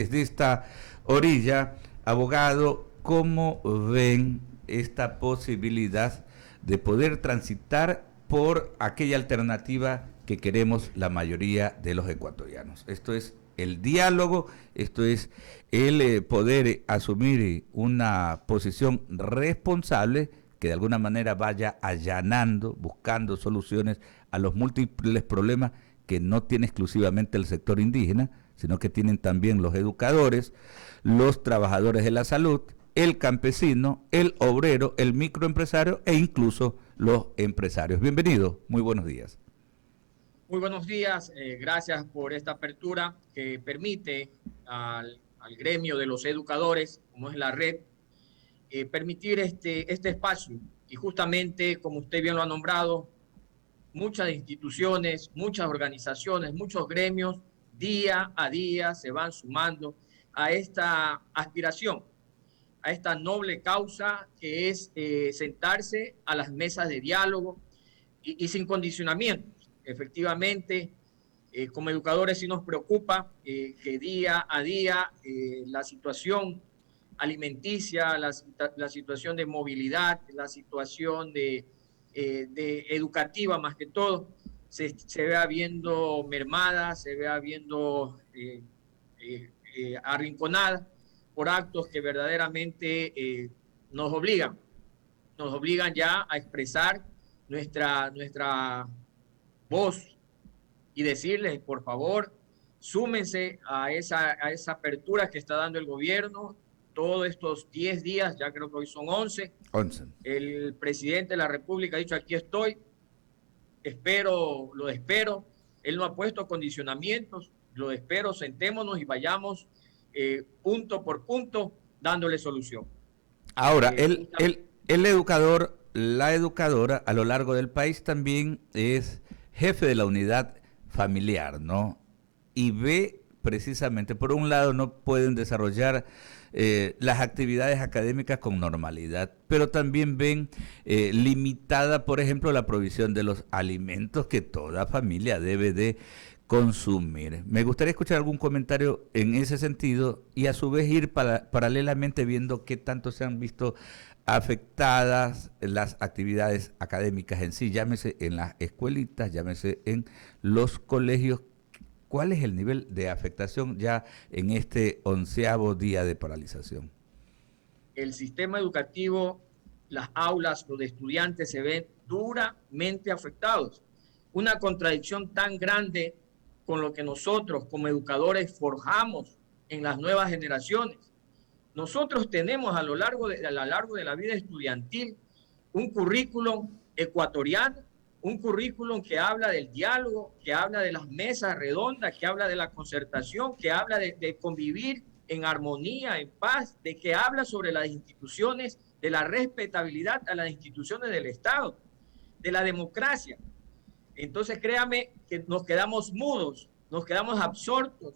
desde esta orilla, abogado, ¿cómo ven esta posibilidad de poder transitar por aquella alternativa que queremos la mayoría de los ecuatorianos? Esto es el diálogo, esto es el poder asumir una posición responsable que de alguna manera vaya allanando, buscando soluciones a los múltiples problemas que no tiene exclusivamente el sector indígena, sino que tienen también los educadores, los trabajadores de la salud, el campesino, el obrero, el microempresario e incluso los empresarios. Bienvenido, muy buenos días. Muy buenos días, gracias por esta apertura que permite al gremio de los educadores, como es la red, permitir este espacio. Y justamente, como usted bien lo ha nombrado, muchas instituciones, muchas organizaciones, muchos gremios, día a día se van sumando a esta aspiración, a esta noble causa que es sentarse a las mesas de diálogo y sin condicionamientos. Efectivamente, como educadores sí nos preocupa que día a día la situación alimenticia, la situación de movilidad, la situación de educativa más que todo, se vea viendo mermada, se vea viendo arrinconada por actos que verdaderamente nos obligan ya a expresar nuestra voz y decirles, por favor, súmense a esa apertura que está dando el gobierno todos estos 10 días, ya creo que hoy son 11. 11. El presidente de la República ha dicho, aquí estoy, lo espero. Él no ha puesto condicionamientos, lo espero, sentémonos y vayamos punto por punto dándole solución. Ahora, Justamente, el educador, la educadora a lo largo del país también es jefe de la unidad familiar, ¿no? Y ve precisamente, por un lado, no pueden desarrollar las actividades académicas con normalidad, pero también ven limitada, por ejemplo, la provisión de los alimentos que toda familia debe de consumir. Me gustaría escuchar algún comentario en ese sentido y a su vez ir paralelamente viendo qué tanto se han visto afectadas las actividades académicas en sí, llámese en las escuelitas, llámese en los colegios. ¿Cuál es el nivel de afectación ya en este 11º día de paralización? el sistema educativo, las aulas, los estudiantes se ven duramente afectados. Una contradicción tan grande con lo que nosotros como educadores forjamos en las nuevas generaciones. Nosotros tenemos a lo largo de la vida estudiantil un currículum ecuatoriano, un currículum que habla del diálogo, que habla de las mesas redondas, que habla de la concertación, que habla de convivir en armonía, en paz, de que habla sobre las instituciones, de la respetabilidad a las instituciones del Estado, de la democracia. Entonces créame que nos quedamos mudos, nos quedamos absortos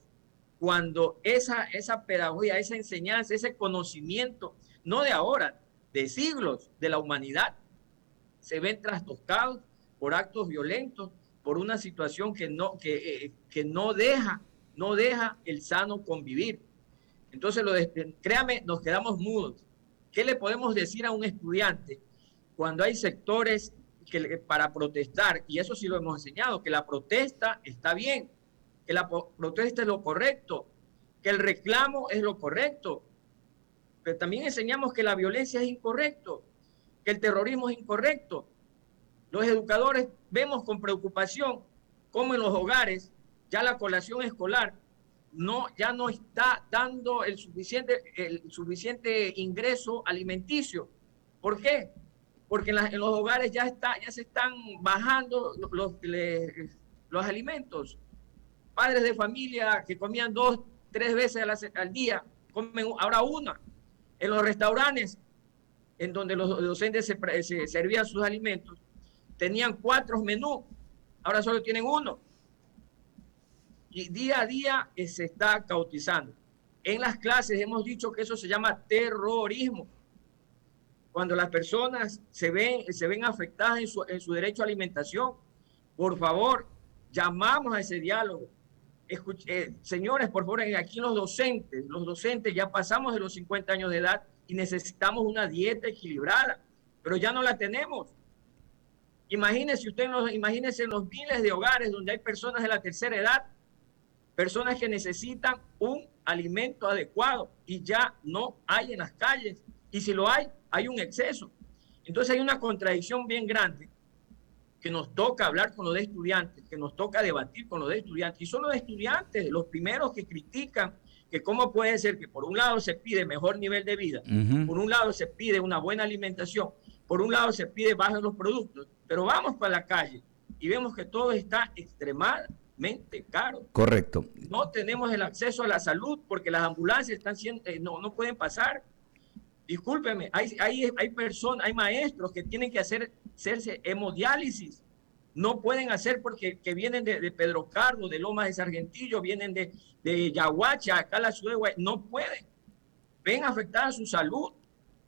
cuando esa pedagogía, esa enseñanza, ese conocimiento, no de ahora, de siglos de la humanidad, se ven trastocados por actos violentos, por una situación que no deja el sano convivir. Entonces, créame, nos quedamos mudos. ¿Qué le podemos decir a un estudiante cuando hay sectores para protestar? Y eso sí lo hemos enseñado, que la protesta está bien, que la protesta es lo correcto, que el reclamo es lo correcto, pero también enseñamos que la violencia es incorrecto, que el terrorismo es incorrecto. Los educadores vemos con preocupación cómo en los hogares ya la colación escolar ya no está dando el suficiente ingreso alimenticio. ¿Por qué? Porque en los hogares ya se están bajando los alimentos. Padres de familia que comían 2, 3 veces al día, comen ahora una. En los restaurantes, en donde los docentes se servían sus alimentos, tenían 4 menús, ahora solo tienen uno. Y día a día se está cautizando. En las clases hemos dicho que eso se llama terrorismo. Cuando las personas se ven afectadas en su derecho a alimentación, por favor, llamamos a ese diálogo. Señores, por favor, aquí los docentes ya pasamos de los 50 años de edad y necesitamos una dieta equilibrada, pero ya no la tenemos. Imagínense en los miles de hogares donde hay personas de la tercera edad, personas que necesitan un alimento adecuado y ya no hay en las calles. Y si lo hay un exceso. Entonces hay una contradicción bien grande que nos toca hablar con los estudiantes, que nos toca debatir con los estudiantes. Y son los estudiantes los primeros que critican que cómo puede ser que por un lado se pide mejor nivel de vida, por un lado se pide una buena alimentación, por un lado se pide bajos los productos, pero vamos para la calle y vemos que todo está extremadamente caro. Correcto. No tenemos el acceso a la salud porque las ambulancias están no pueden pasar. Discúlpeme, hay personas, hay maestros que tienen que hacerse hemodiálisis. No pueden hacer porque que vienen de Pedro Carlos, de Lomas de Sargentillo, vienen de Yaguacha, acá la ciudad de Guay, no pueden. Ven afectada su salud.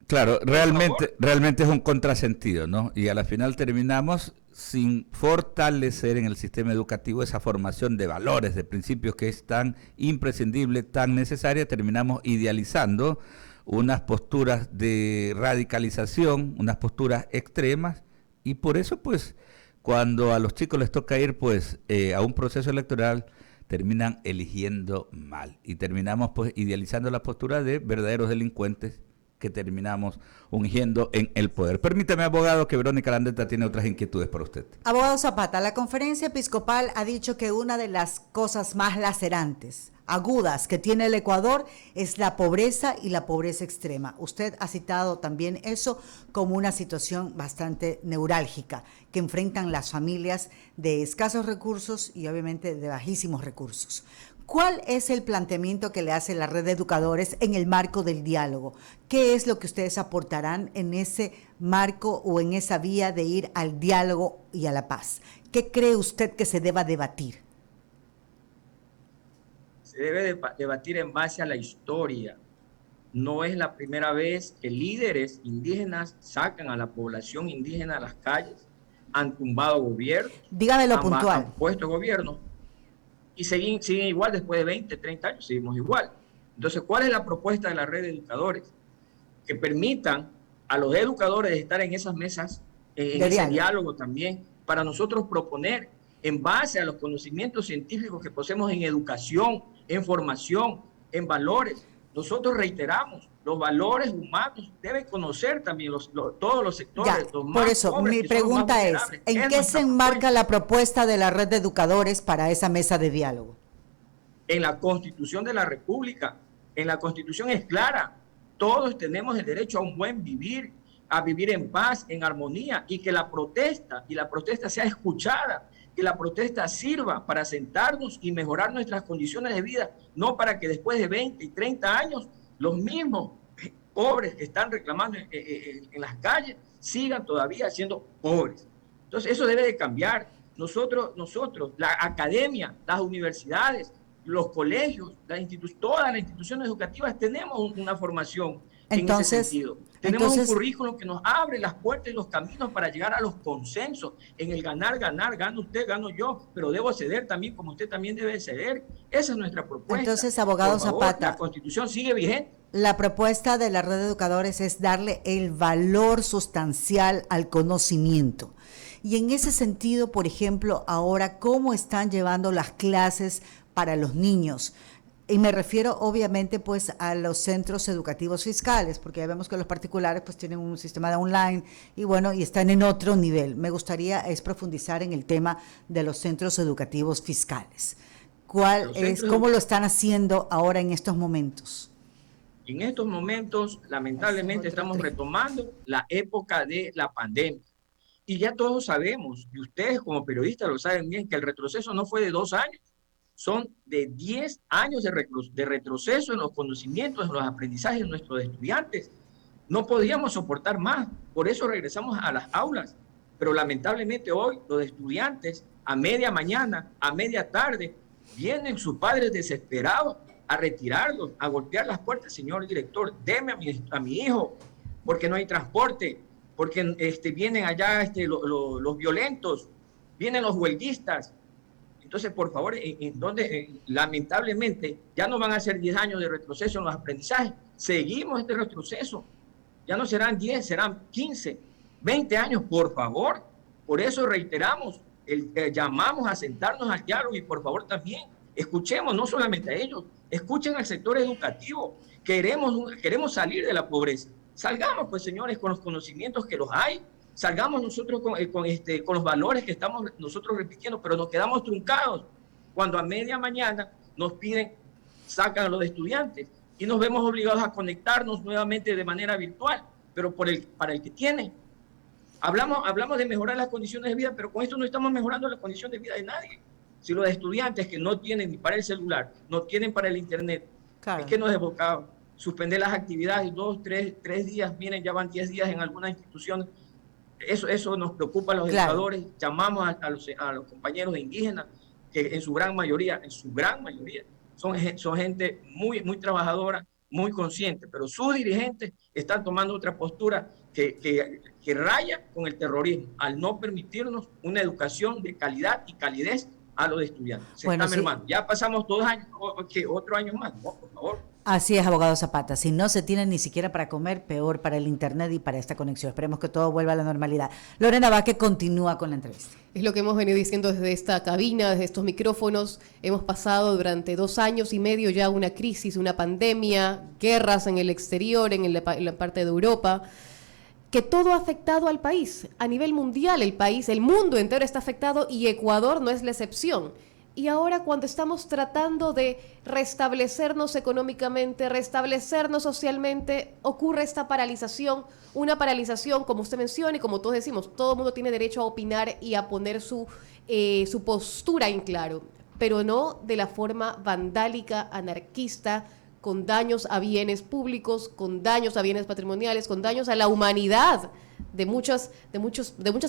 Claro, realmente es un contrasentido, ¿no? Y a la final terminamos sin fortalecer en el sistema educativo esa formación de valores, de principios que es tan imprescindible, tan necesaria. Terminamos idealizando unas posturas de radicalización, unas posturas extremas, y por eso pues cuando a los chicos les toca ir pues a un proceso electoral terminan eligiendo mal y terminamos pues idealizando la postura de verdaderos delincuentes que terminamos ungiendo en el poder. Permítame, abogado, que Verónica Landeta tiene otras inquietudes para usted. Abogado Zapata, la Conferencia Episcopal ha dicho que una de las cosas más lacerantes, agudas que tiene el Ecuador es la pobreza y la pobreza extrema. Usted ha citado también eso como una situación bastante neurálgica que enfrentan las familias de escasos recursos y obviamente de bajísimos recursos. ¿Cuál es el planteamiento que le hace la red de educadores en el marco del diálogo? ¿Qué es lo que ustedes aportarán en ese marco o en esa vía de ir al diálogo y a la paz? ¿Qué cree usted que se deba debatir? Se debe debatir en base a la historia. No es la primera vez que líderes indígenas sacan a la población indígena a las calles, han tumbado gobiernos, dígamelo puntual, han puesto gobiernos y siguen igual después de 20, 30 años, seguimos igual. Entonces, ¿cuál es la propuesta de la red de educadores? Que permitan a los educadores estar en esas mesas, en ese diálogo también, para nosotros proponer en base a los conocimientos científicos que poseemos en educación, en formación, en valores. Nosotros reiteramos, los valores humanos deben conocer también todos los sectores. Ya, los por eso, mi pregunta es, ¿en qué se enmarca la propuesta de la red de educadores para esa mesa de diálogo? En la Constitución de la República. En la Constitución es clara. Todos tenemos el derecho a un buen vivir, a vivir en paz, en armonía, y que la protesta sea escuchada, que la protesta sirva para sentarnos y mejorar nuestras condiciones de vida, no para que después de 20 y 30 años los mismos pobres que están reclamando en las calles sigan todavía siendo pobres. Entonces eso debe de cambiar. Nosotros, la academia, las universidades, los colegios, todas las instituciones educativas tenemos una formación en ese sentido. Tenemos un currículum que nos abre las puertas y los caminos para llegar a los consensos en el ganar, gana usted, gano yo, pero debo ceder también como usted también debe ceder. Esa es nuestra propuesta. Entonces, abogado Zapata, la Constitución sigue vigente. La propuesta de la red de educadores es darle el valor sustancial al conocimiento. Y en ese sentido, por ejemplo, ahora, ¿cómo están llevando las clases para los niños? Y me refiero obviamente pues a los centros educativos fiscales, porque ya vemos que los particulares pues tienen un sistema de online y bueno, y están en otro nivel. Me gustaría profundizar en el tema de los centros educativos fiscales. ¿Cómo lo están haciendo ahora en estos momentos? En estos momentos, lamentablemente, estamos retomando la época de la pandemia. Y ya todos sabemos, y ustedes como periodistas lo saben bien, que el retroceso no fue de 2 años. Son de 10 años de retroceso en los conocimientos, en los aprendizajes de nuestros estudiantes. No podíamos soportar más, por eso regresamos a las aulas. Pero lamentablemente hoy los estudiantes a media mañana, a media tarde, vienen sus padres desesperados a retirarlos, a golpear las puertas. Señor director, deme a mi hijo, porque no hay transporte, porque vienen allá los violentos, vienen los huelguistas. Entonces, por favor, lamentablemente ya no van a ser 10 años de retroceso en los aprendizajes. Seguimos este retroceso. Ya no serán 10, serán 15, 20 años, por favor. Por eso reiteramos, llamamos a sentarnos al diálogo y por favor también escuchemos no solamente a ellos, escuchen al sector educativo. Queremos salir de la pobreza. Salgamos, pues, señores, con los conocimientos que los hay. Salgamos nosotros con los valores que estamos nosotros repitiendo, pero nos quedamos truncados cuando a media mañana nos piden, sacan a los estudiantes y nos vemos obligados a conectarnos nuevamente de manera virtual, pero para el que tiene. Hablamos de mejorar las condiciones de vida, pero con esto no estamos mejorando la condición de vida de nadie. Si los estudiantes que no tienen ni para el celular, no tienen para el internet, claro, es que nos desbocamos. Suspender las actividades 2, 3 días, miren, ya van 10 días en algunas instituciones. Eso nos preocupa a los educadores. Llamamos a los compañeros indígenas, que en su gran mayoría, son gente muy, muy trabajadora, muy consciente, pero sus dirigentes están tomando otra postura que raya con el terrorismo, al no permitirnos una educación de calidad y calidez a los estudiantes. Hermano, ya pasamos 2 años, otro año más, no, por favor. Así es, abogado Zapata. Si no se tiene ni siquiera para comer, peor para el internet y para esta conexión. Esperemos que todo vuelva a la normalidad. Lorena Vázquez continúa con la entrevista. Es lo que hemos venido diciendo desde esta cabina, desde estos micrófonos. Hemos pasado durante 2 años y medio ya una crisis, una pandemia, guerras en el exterior, en la parte de Europa, que todo ha afectado al país. A nivel mundial, el mundo entero está afectado y Ecuador no es la excepción. Y ahora cuando estamos tratando de restablecernos económicamente, restablecernos socialmente, ocurre esta paralización, una paralización, como usted menciona y como todos decimos, todo el mundo tiene derecho a opinar y a poner su postura en claro, pero no de la forma vandálica, anarquista, con daños a bienes públicos, con daños a bienes patrimoniales, con daños a la humanidad de muchas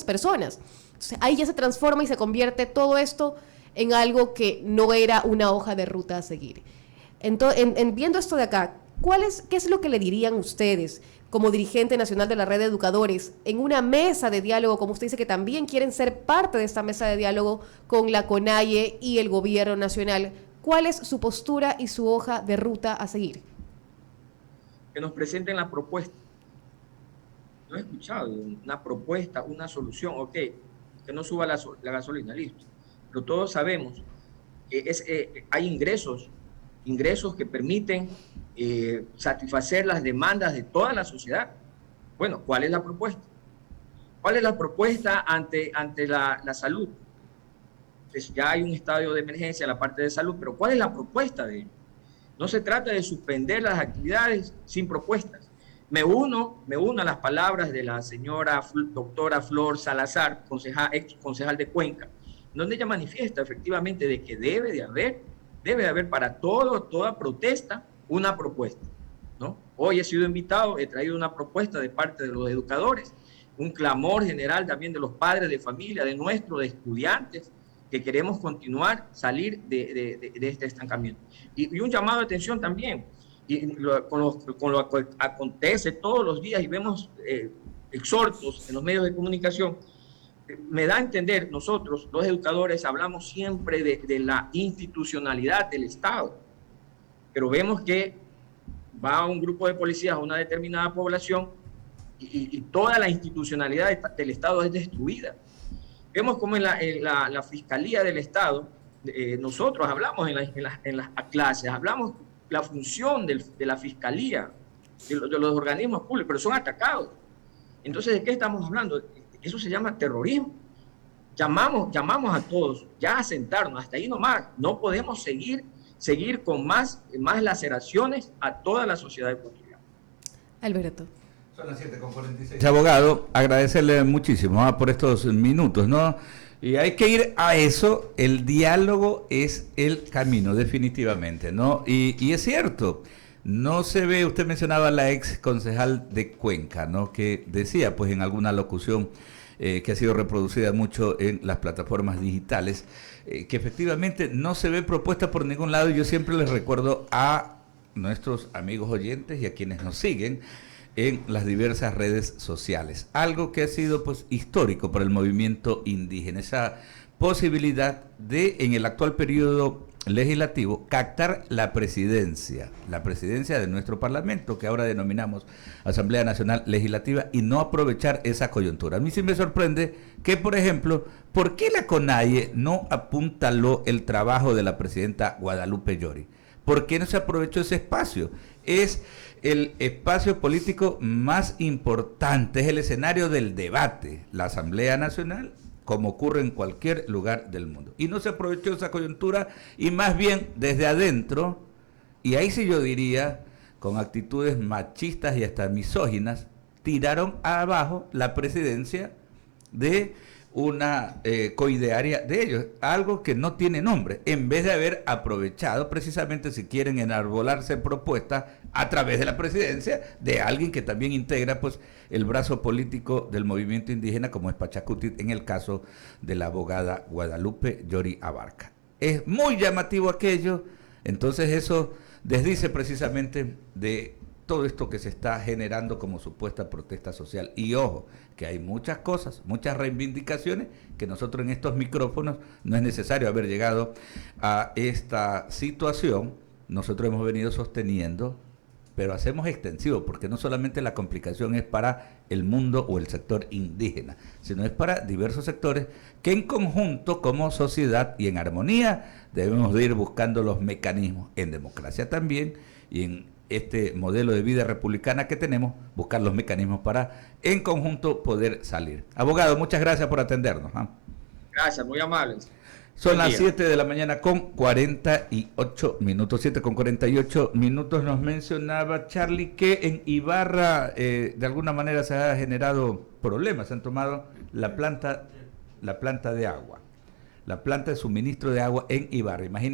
personas. Entonces, ahí ya se transforma y se convierte todo esto en algo que no era una hoja de ruta a seguir. Entonces, viendo esto de acá, ¿qué es lo que le dirían ustedes como dirigente nacional de la red de educadores en una mesa de diálogo, como usted dice que también quieren ser parte de esta mesa de diálogo con la CONAIE y el gobierno nacional? ¿Cuál es su postura y su hoja de ruta a seguir? Que nos presenten la propuesta. No he escuchado una propuesta, una solución, ok, que no suba la gasolina, listo. Pero todos sabemos que hay ingresos que permiten satisfacer las demandas de toda la sociedad. Bueno, ¿cuál es la propuesta? ¿Cuál es la propuesta ante la salud? Pues ya hay un estado de emergencia en la parte de salud, pero ¿cuál es la propuesta de ello? No se trata de suspender las actividades sin propuestas. Me uno a las palabras de la señora doctora Flor Salazar, ex concejal de Cuenca, donde ella manifiesta efectivamente de que debe de haber para toda protesta una propuesta, ¿no? Hoy he sido invitado, he traído una propuesta de parte de los educadores, un clamor general también de los padres de familia, de estudiantes, que queremos continuar, salir de este estancamiento. Y un llamado de atención también, con lo que acontece todos los días y vemos exhortos en los medios de comunicación. Me da a entender, nosotros, los educadores, hablamos siempre de la institucionalidad del Estado, pero vemos que va un grupo de policías a una determinada población y toda la institucionalidad del Estado es destruida. Vemos como en la Fiscalía del Estado, nosotros hablamos en las clases, hablamos la función de la Fiscalía, de los organismos públicos, pero son atacados. Entonces, ¿de qué estamos hablando? Eso se llama terrorismo. Llamamos a todos ya a sentarnos, hasta ahí nomás. No podemos seguir con más laceraciones a toda la sociedad ecuatoriana. Alberto. Son las 7:46. Abogado, agradecerle muchísimo por estos minutos, ¿no? Y hay que ir a eso, el diálogo es el camino, definitivamente, ¿no? Y es cierto, no se ve, usted mencionaba a la ex concejal de Cuenca, ¿no? Que decía, pues, en alguna locución que ha sido reproducida mucho en las plataformas digitales, que efectivamente no se ve propuesta por ningún lado. Yo siempre les recuerdo a nuestros amigos oyentes y a quienes nos siguen en las diversas redes sociales. Algo que ha sido, pues, histórico para el movimiento indígena, esa posibilidad de, en el actual periodo legislativo, captar la presidencia de nuestro Parlamento, que ahora denominamos Asamblea Nacional Legislativa, y no aprovechar esa coyuntura. A mí sí me sorprende que, por ejemplo, ¿por qué la CONAIE no apuntaló el trabajo de la presidenta Guadalupe Llori? ¿Por qué no se aprovechó ese espacio? Es el espacio político más importante, es el escenario del debate, la Asamblea Nacional, como ocurre en cualquier lugar del mundo. Y no se aprovechó esa coyuntura, y más bien desde adentro, y ahí sí yo diría, con actitudes machistas y hasta misóginas, tiraron abajo la presidencia de una coidearia de ellos, algo que no tiene nombre, en vez de haber aprovechado precisamente, si quieren enarbolarse propuestas a través de la presidencia de alguien que también integra pues el brazo político del movimiento indígena, como es Pachacuti, en el caso de la abogada Guadalupe Llori Abarca. Es muy llamativo aquello, entonces eso desdice precisamente de todo esto que se está generando como supuesta protesta social. Y ojo, que hay muchas cosas, muchas reivindicaciones, que nosotros en estos micrófonos no es necesario haber llegado a esta situación. Nosotros hemos venido sosteniendo, pero hacemos extensivo, porque no solamente la complicación es para el mundo o el sector indígena, sino es para diversos sectores que en conjunto, como sociedad y en armonía, debemos de ir buscando los mecanismos en democracia también, y en este modelo de vida republicana que tenemos, buscar los mecanismos para en conjunto poder salir. Abogado, muchas gracias por atendernos. Gracias, muy amables. Son Buen las día. 7 de la mañana con 48 minutos. 7 con 48 minutos. Nos mencionaba Charlie que en Ibarra de alguna manera se ha generado problemas. Se han tomado la planta de agua, la planta de suministro de agua en Ibarra. Imagínense.